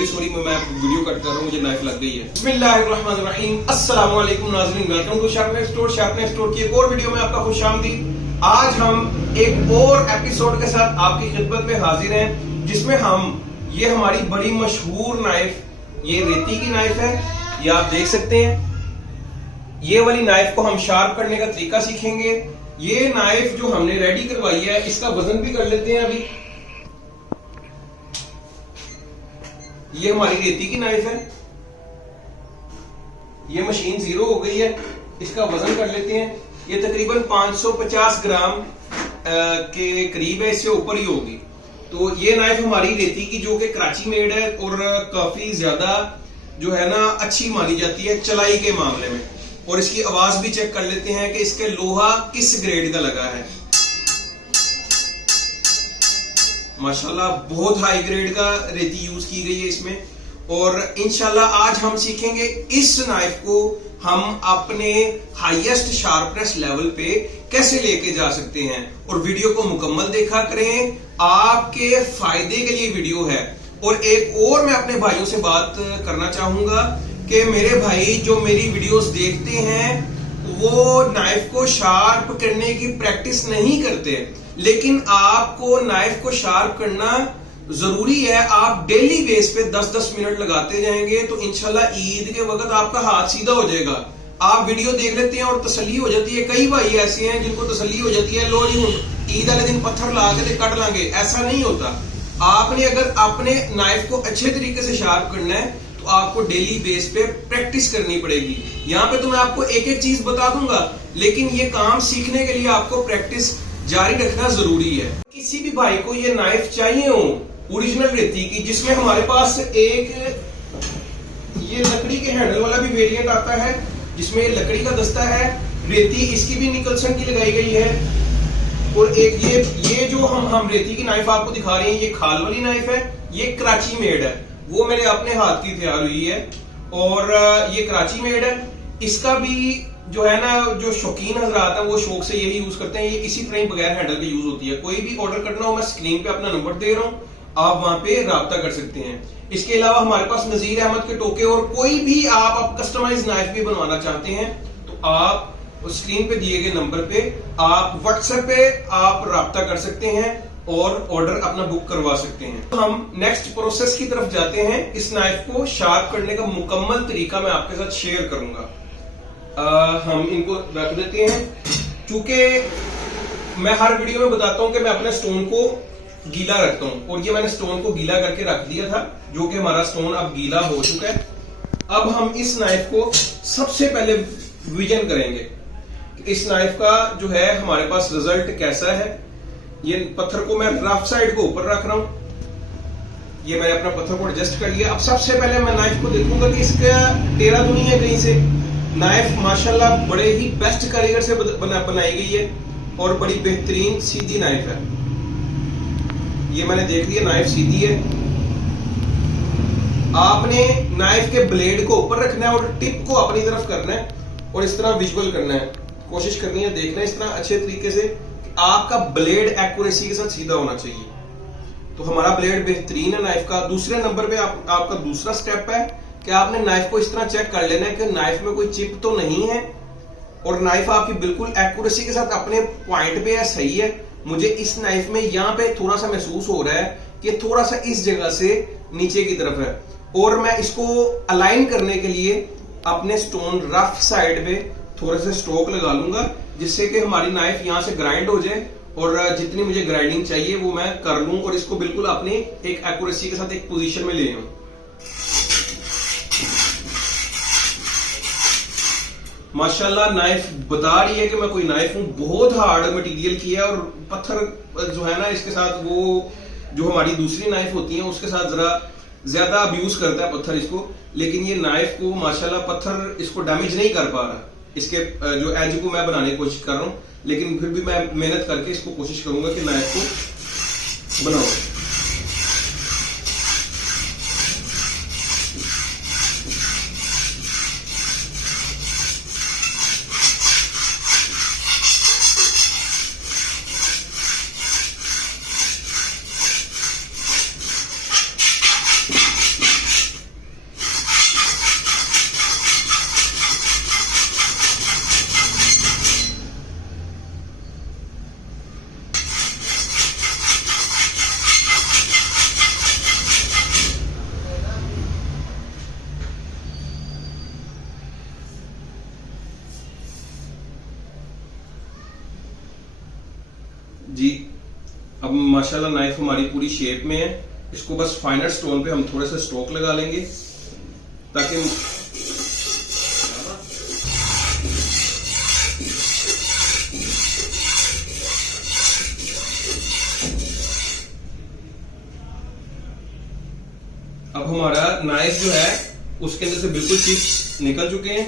Really sorry, मैं video cut कर रहा हूँ, मुझे नाइफ लग गई है। बिस्मिल्लाहिर्रहमानिर्रहीम, अस्सलाम वालेकुम नाज़रीन, वेलकम टू शार्पनेस स्टोर की एक और वीडियो में आपका खुशामदीद। आज हम एक और एपिसोड के साथ आपकी खिदमत में हाजिर हैं, जिसमें हम ये हमारी बड़ी मशहूर नाइफ, ये रेती की नाइफ है, ये आप देख सकते हैं। ये वाली नाइफ को हम शार्प करने का तरीका सीखेंगे। ये नाइफ जो हमने रेडी करवाई है, इसका वजन भी कर लेते हैं अभी। ये हमारी रेती की नाइफ है, ये मशीन जीरो हो गई है, इसका वजन कर लेते हैं। ये तकरीबन 550 ग्राम के करीब है, इससे ऊपर ही होगी। तो ये नाइफ हमारी रेती की, जो कि कराची मेड है और काफी ज्यादा जो है ना अच्छी मानी जाती है चलाई के मामले में। और इसकी आवाज भी चेक कर लेते हैं कि इसके लोहा किस ग्रेड का लगा है। माशाल्लाह बहुत हाई ग्रेड का रेती यूज की गई है इसमें। और इंशाल्लाह आज हम सीखेंगे इस नाइफ को हम अपने हाईएस्ट शार्पनेस लेवल पे कैसे लेके जा सकते हैं। और वीडियो को मुकम्मल देखा करें, आपके फायदे के लिए वीडियो है। और एक और मैं अपने भाइयों से बात करना चाहूंगा कि मेरे भाई जो मेरी वीडियोस देखते हैं वो नाइफ को शार्प करने की प्रैक्टिस नहीं करते, लेकिन आपको नाइफ को शार्प करना जरूरी है। आप डेली बेस पे 10-10 मिनट लगाते जाएंगे तो इंशाल्लाह ईद के वक्त आपका हाथ सीधा हो जाएगा। आप वीडियो देख लेते हैं और तसल्ली हो जाती है। कई भाई ऐसे हैं जिनको तसल्ली हो जाती है, लो जी ईद वाले दिन पत्थर ला के कट लांगे, ऐसा नहीं होता। आपने अगर अपने नाइफ को अच्छे तरीके से शार्प करना है तो आपको डेली बेस पे प्रैक्टिस करनी पड़ेगी। यहाँ पे तो मैं आपको एक एक चीज बता दूंगा, लेकिन ये काम सीखने के लिए आपको प्रैक्टिस जारी रखना जरूरी है। किसी भी भाई को ये नाइफ चाहिए हो ओरिजिनल रेती की, जिसमें हमारे पास एक ये लकड़ी के हैंडल वाला भी वेरिएंट आता है, जिसमें लकड़ी का दस्ता है, रेती इसकी भी निकलसन की लगाई गई है। और एक ये जो हम रेती की नाइफ आपको दिखा रहे हैं, ये खाल वाली नाइफ है, ये कराची मेड है, वो मेरे अपने हाथ की तैयार हुई है। और ये कराची मेड है। इसका भी जो है ना, जो शौकीन हजरात है वो शौक से यही यूज करते हैं। ये इसी तरह बगैर हैंडल के यूज होती है। कोई भी ऑर्डर करना हो, मैं स्क्रीन पे अपना नंबर दे रहा हूँ, आप वहां पे राब्ता कर सकते हैं। इसके अलावा हमारे पास नजीर अहमद के टोके और कोई भी आप कस्टमाइज नाइफ भी बनवाना चाहते हैं तो आप स्क्रीन पे दिए गए नंबर पे आप व्हाट्सएप पे आप राब्ता कर सकते हैं और ऑर्डर अपना बुक करवा सकते हैं। तो हम नेक्स्ट प्रोसेस की तरफ जाते हैं। इस नाइफ को शार्प करने का मुकम्मल तरीका मैं आपके साथ शेयर करूंगा। हम इनको रख देते हैं। चूंकि मैं हर वीडियो में बताता हूं कि मैं अपने स्टोन को गीला रखता हूं, और ये मैंने स्टोन को गीला करके रख दिया था, जो कि हमारा स्टोन अब गीला हो चुका है। अब हम इस नाइफ को सबसे पहले विजन करेंगे, इस नाइफ का जो है हमारे पास रिजल्ट कैसा है। ये पत्थर को मैं रफ साइड को ऊपर रख रहा हूं। ये मैंने अपना पत्थर को एडजस्ट कर लिया। अब सबसे पहले मैं नाइफ को देखूंगा कि इसका टेढ़ा तो नहीं है कहीं से। नाइफ माशाल्लाह बड़े ही बेस्ट कारीगर से बनाई गई है और बड़ी बेहतरीन सीधी नाइफ है। ये मैंने देख लिया, नाइफ सीधी है। आपने नाइफ के ब्लेड को ऊपर रखना है और टिप को अपनी तरफ करना है और इस तरह विजुअल करना है, कोशिश करनी है, देखना है इस तरह अच्छे तरीके से। आपका ब्लेड एक्यूरेसी के साथ सीधा होना चाहिए। तो हमारा ब्लेड बेहतरीन है नाइफ का। दूसरे नंबर पे आपका दूसरा स्टेप है कि आपने नाइफ को इस तरह चेक कर लेना है कि नाइफ में कोई चिप तो नहीं है और नाइफ आपकी बिल्कुल एक्यूरेसी के साथ अपने पॉइंट पे है, सही है। मुझे इस नाइफ में यहाँ पे थोड़ा सा महसूस हो रहा है कि थोड़ा सा इस जगह से नीचे की तरफ है, और मैं इसको अलाइन करने के लिए अपने स्टोन रफ साइड पे थोड़ा सा स्ट्रोक लगा लूंगा, जिससे कि हमारी नाइफ यहां से ग्राइंड हो जाए और जितनी मुझे ग्राइंडिंग चाहिए वो मैं कर लूं और इसको बिल्कुल अपनी एक एक्यूरेसी के साथ एक पोजीशन में ले आऊं। माशाल्लाह नाइफ बता रही है कि मैं कोई नाइफ हूं। बहुत हार्ड मटेरियल की है और पत्थर जो है ना, इसके साथ वो जो हमारी दूसरी नाइफ होती है उसके साथ जरा ज्यादा अब्यूज करता है पत्थर इसको, लेकिन ये नाइफ को माशाल्लाह पत्थर इसको डैमेज नहीं कर पा रहा। इसके जो एज को मैं बनाने की कोशिश कर रहा हूं, लेकिन फिर भी मैं मेहनत करके इसको कोशिश करूंगा कि नाइफ को बनाऊं। जी अब माशाल्लाह नाइफ हमारी पूरी शेप में है। इसको बस फाइनल स्टोन पे हम थोड़ा सा स्ट्रोक लगा लेंगे ताकि अब हमारा नाइफ जो है उसके अंदर से बिल्कुल चिप्स निकल चुके हैं।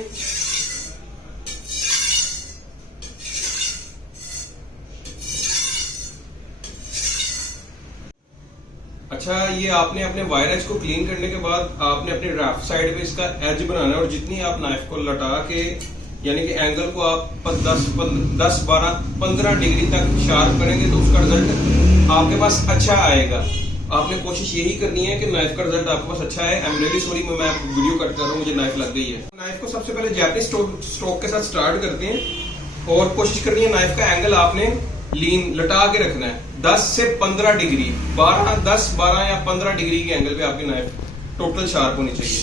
अच्छा, ये आपने अपने वायर एज को क्लीन करने के बाद आपने अपने रफ साइड पे इसका एज बनाना है और जितनी आप नाइफ को लटा के यानी कि एंगल को आप 10, 12, 15 डिग्री तक शार्प करेंगे तो उसका रिजल्ट आपके पास अच्छा आएगा। आपने कोशिश यही करनी है कि नाइफ का रिजल्ट आपके पास अच्छा है। आई एम रियली सॉरी, मैं वीडियो कट कर रहा हूँ, मुझे नाइफ लग गई है। नाइफ को सबसे पहले जैपनीज स्ट्रोक के साथ स्टार्ट करते हैं और कोशिश करनी है नाइफ का एंगल आपने लीन लटा के रखना है 10 से 15 डिग्री, 10, 12 या 15 डिग्री के एंगल पे आपकी नाइफ टोटल शार्प होनी चाहिए।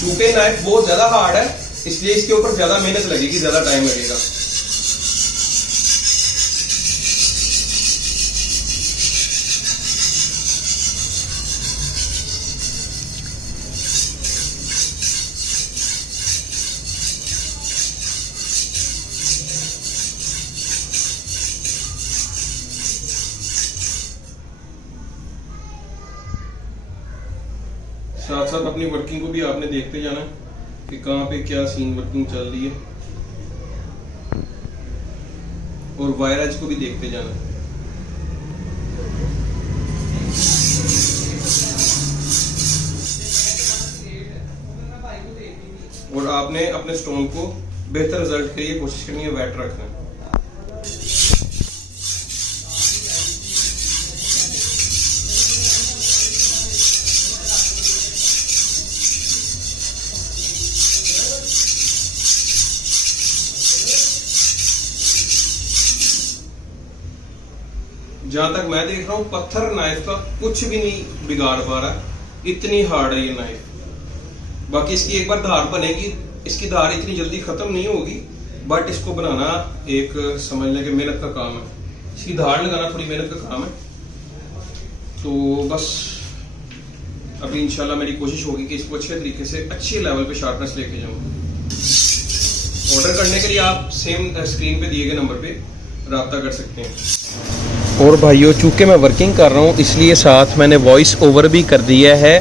चूंकि नाइफ बहुत ज्यादा हार्ड है इसलिए इसके ऊपर ज्यादा मेहनत लगेगी, ज्यादा टाइम लगेगा। साथ साथ अपनी वर्किंग को भी आपने देखते जाना कि कहां पे क्या सीन वर्किंग चल रही है और वायर एज को भी देखते जाना। और आपने अपने स्टोन को बेहतर रिजल्ट के लिए कोशिश करनी है वेट रखना। जहां तक मैं देख रहा हूं पत्थर नाइफ का कुछ भी नहीं बिगाड़ पा रहा, इतनी हार्ड है ये नाइफ। बाकी इसकी एक बार धार बनेगी, इसकी धार इतनी जल्दी खत्म नहीं होगी, बट इसको बनाना एक समझ लें कि मेहनत का काम है। इसकी धार लगाना थोड़ी मेहनत का काम है। तो बस अभी इंशाल्लाह मेरी कोशिश होगी कि इसको अच्छे तरीके से अच्छे लेवल पे शार्पनेस लेके जाऊं। ऑर्डर करने के लिए आप सेम स्क्रीन पे दिए गए नंबर पे राब्ता कर सकते हैं। और भाइयों, चूँकि मैं वर्किंग कर रहा हूँ इसलिए साथ मैंने वॉइस ओवर भी कर दिया है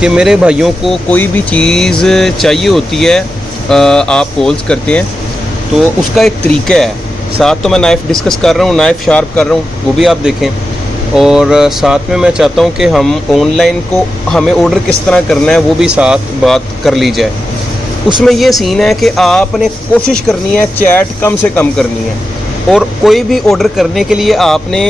कि मेरे भाइयों को कोई भी चीज़ चाहिए होती है, आप कॉल्स करते हैं तो उसका एक तरीका है। साथ तो मैं नाइफ़ डिस्कस कर रहा हूँ, नाइफ़ शार्प कर रहा हूँ, वो भी आप देखें। और साथ में मैं चाहता हूँ कि हम ऑनलाइन को हमें ऑर्डर किस तरह करना है वो भी साथ बात कर ली जाए। उसमें ये सीन है कि आपने कोशिश करनी है चैट कम से कम करनी है और कोई भी ऑर्डर करने के लिए आपने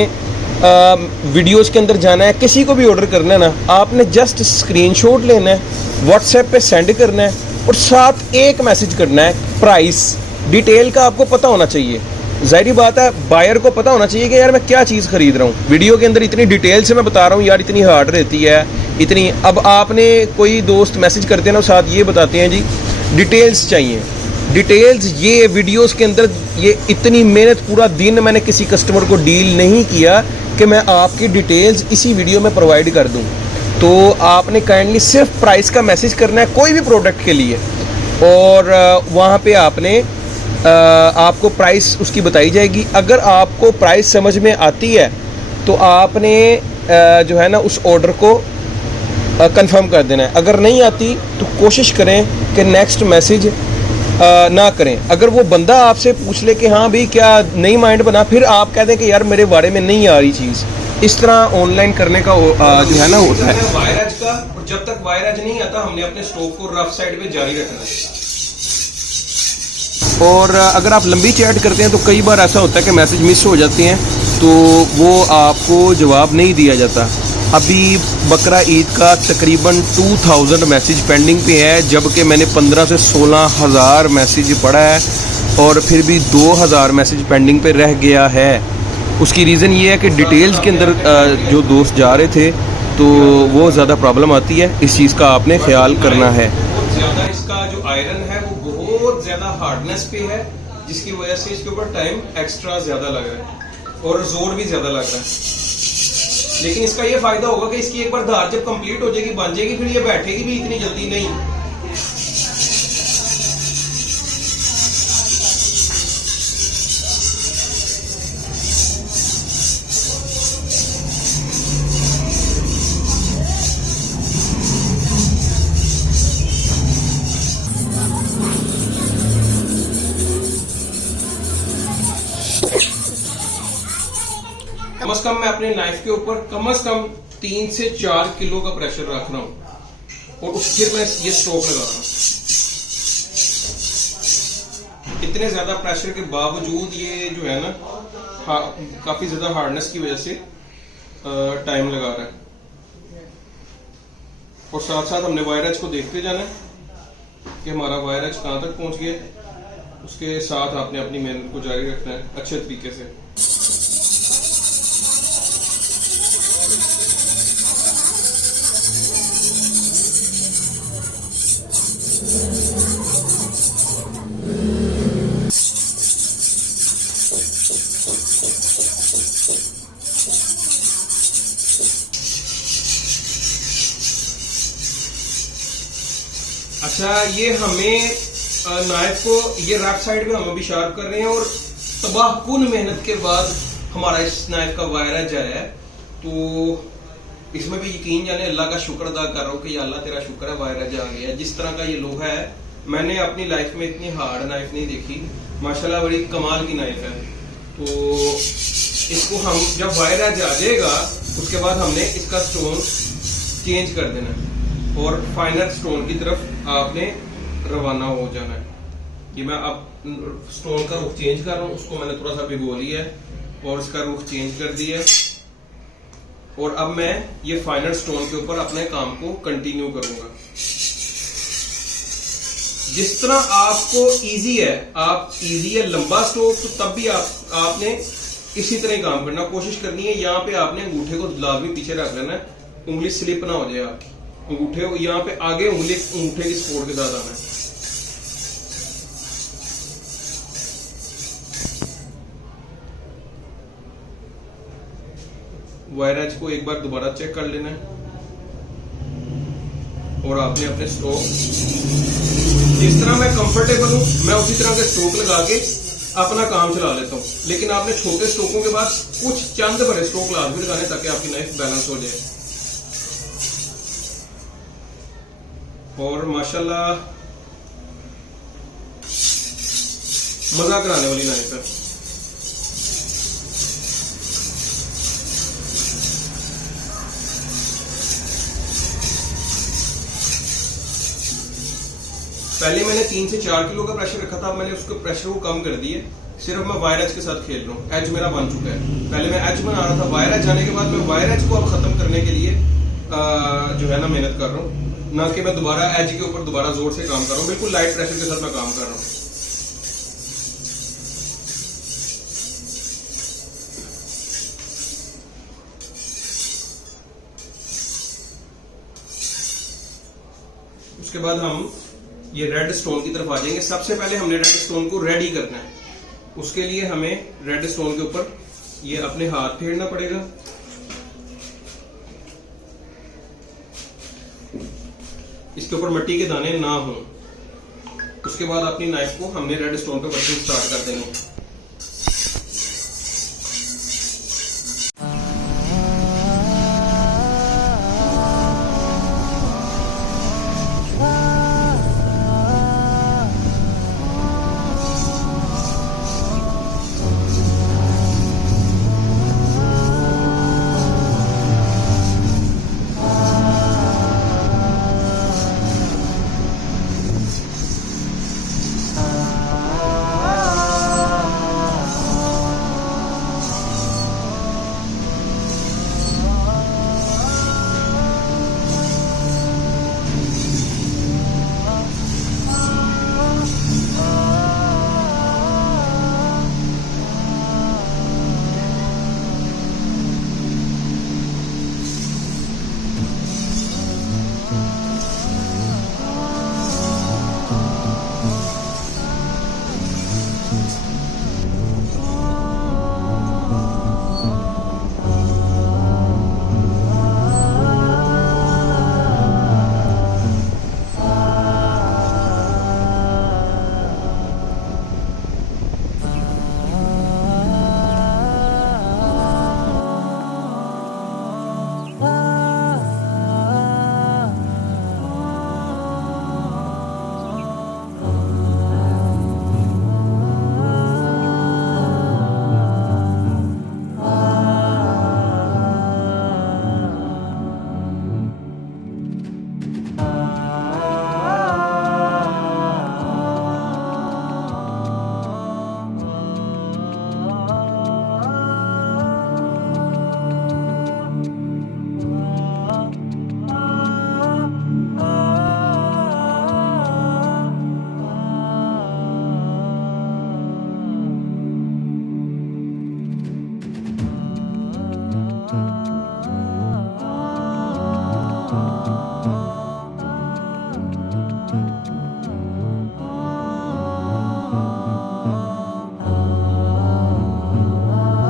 वीडियोस के अंदर जाना है। किसी को भी ऑर्डर करना है ना, आपने जस्ट स्क्रीनशॉट लेना है, व्हाट्सएप पे सेंड करना है और साथ एक मैसेज करना है, प्राइस डिटेल का आपको पता होना चाहिए। जाहिर बात है बायर को पता होना चाहिए कि यार मैं क्या चीज़ खरीद रहा हूँ। वीडियो के अंदर इतनी डिटेल से मैं बता रहा हूँ यार इतनी हार्ड रहती है इतनी। अब आपने कोई दोस्त मैसेज करते हैं ना, साथ ये बताते हैं जी डिटेल्स चाहिए। डिटेल्स ये वीडियोस के अंदर ये इतनी मेहनत, पूरा दिन मैंने किसी कस्टमर को डील नहीं किया कि मैं आपकी डिटेल्स इसी वीडियो में प्रोवाइड कर दूं। तो आपने काइंडली सिर्फ प्राइस का मैसेज करना है कोई भी प्रोडक्ट के लिए और वहाँ पे आपने आपको प्राइस उसकी बताई जाएगी। अगर आपको प्राइस समझ में आती है तो आपने जो है ना उस ऑर्डर को कंफर्म कर देना है। अगर नहीं आती तो कोशिश करें कि नेक्स्ट मैसेज ना करें। अगर वो बंदा आपसे पूछ ले कि हाँ भाई क्या नहीं माइंड बना, फिर आप कह दें कि यार मेरे बारे में नहीं आ रही चीज़। इस तरह ऑनलाइन करने का जो है ना होता है। वायर एज का, और जब तक वायर एज नहीं आता हमने अपने स्टोक को रफ साइड पे जारी रखना है। और अगर आप लंबी चैट करते हैं तो कई बार ऐसा होता है कि मैसेज मिस हो जाते हैं तो वो आपको जवाब नहीं दिया जाता। अभी बकरा ईद का तकरीबन 2000 मैसेज पेंडिंग पे है, जबकि मैंने 15 से 16 हज़ार मैसेज पढ़ा है और फिर भी 2000 मैसेज पेंडिंग पे रह गया है। उसकी रीज़न ये है कि डिटेल्स के अंदर जो दोस्त जा रहे थे तो वो ज़्यादा प्रॉब्लम आती है। इस चीज़ का आपने ख्याल करना है। बहुत ज़्यादा इसका जो आयरन है वो बहुत बहुत ज्यादा हार्डनेस पे है, जिसकी वजह से इसके ऊपर टाइम एक्स्ट्रा ज्यादा लग रहा है और जोर भी ज्यादा लग रहा है। लेकिन इसका ये फायदा होगा कि इसकी एक बार धार जब कंप्लीट हो जाएगी, बन जाएगी, फिर ये बैठेगी भी इतनी जल्दी नहीं। कम से कम मैं अपने नाइफ के ऊपर कम से कम 3 से 4 किलो का प्रेशर रख रहा हूं और फिर मैं ये स्ट्रोक लगा रहा हूं। इतने ज्यादा प्रेशर के बावजूद ये जो है ना काफी ज्यादा हार्डनेस की वजह से टाइम लगा रहा है। और साथ साथ हमने वायर एज को देखते जाना है कि हमारा वायर एज कहां तक पहुंच गया। उसके साथ आपने अपनी मेहनत को जारी रखना है अच्छे तरीके से। अच्छा, ये हमें नाइफ को ये राइट साइड में हम अभी शार्प कर रहे हैं और तबाहकुन मेहनत के बाद हमारा इस नाइफ का वायर एज आया है। तो इसमें भी यकीन जाने अल्लाह का शुक्र अदा कर रहा हूँ कि अल्लाह तेरा शुक्र है, वायर एज आ गया है। जिस तरह का ये लोहा है, मैंने अपनी लाइफ में इतनी हार्ड नाइफ नहीं देखी। माशाल्लाह बड़ी कमाल की नाइफ है। तो इसको हम जब वायर एज आ जाएगा उसके बाद हमने इसका स्टोन चेंज कर देना है और फाइनल स्टोन की तरफ आपने रवाना हो जाना है। ये मैं अब स्टोन का रुख चेंज कर रहा हूँ, उसको मैंने थोड़ा सा भिगो लिया है और इसका रुख चेंज कर दिया है। और अब मैं ये फाइनल स्टोन के ऊपर अपने काम को कंटिन्यू करूंगा। जिस तरह आपको इजी है, आप इजी है लंबा स्ट्रोक, तो तब भी आपने इसी तरह ही काम करना, कोशिश करनी है। यहाँ पे आपने अंगूठे को लाजमी पीछे रख लेना है, उंगली स्लिप ना हो जाए आपकी। अंगूठे को यहाँ पे आगे अंगूठे की सपोर्ट के साथ आना है। वायर एज को एक बार दोबारा चेक कर लेना है और आपने अपने स्ट्रोक जिस तरह मैं कंफर्टेबल हूं, मैं उसी तरह के स्ट्रोक लगा के अपना काम चला लेता हूं। लेकिन आपने छोटे स्ट्रोकों के बाद कुछ चंद बड़े स्ट्रोक लाजमी लगाने ताकि आपकी नाइफ बैलेंस हो जाए। और माशाल्लाह मजा कराने वाली नाइफ है। पहले मैंने 3 से 4 किलो का प्रेशर रखा था, अब मैंने उसके प्रेशर को कम कर दिया। सिर्फ मैं वायर एज के साथ खेल रहा हूँ। एज मेरा बन चुका है। पहले मैं एज बना रहा था, वायर एज जाने के बाद मैं वायर एज को अब खत्म करने के लिए जो है ना मेहनत कर रहा हूँ, ना कि मैं दोबारा एज के ऊपर दोबारा जोर से काम कर रहा हूँ। बिल्कुल लाइट प्रेशर के साथ मैं काम कर रहा हूँ। उसके बाद हम ये रेड स्टोन की तरफ आ जाएंगे। सबसे पहले हमने रेड स्टोन को रेडी करना है। उसके लिए हमें रेड स्टोन के ऊपर ये अपने हाथ फेरना पड़ेगा। इसके ऊपर मिट्टी के दाने ना हो। उसके बाद अपनी नाइफ को हमने रेड स्टोन पे वर्किंग स्टार्ट कर देंगे।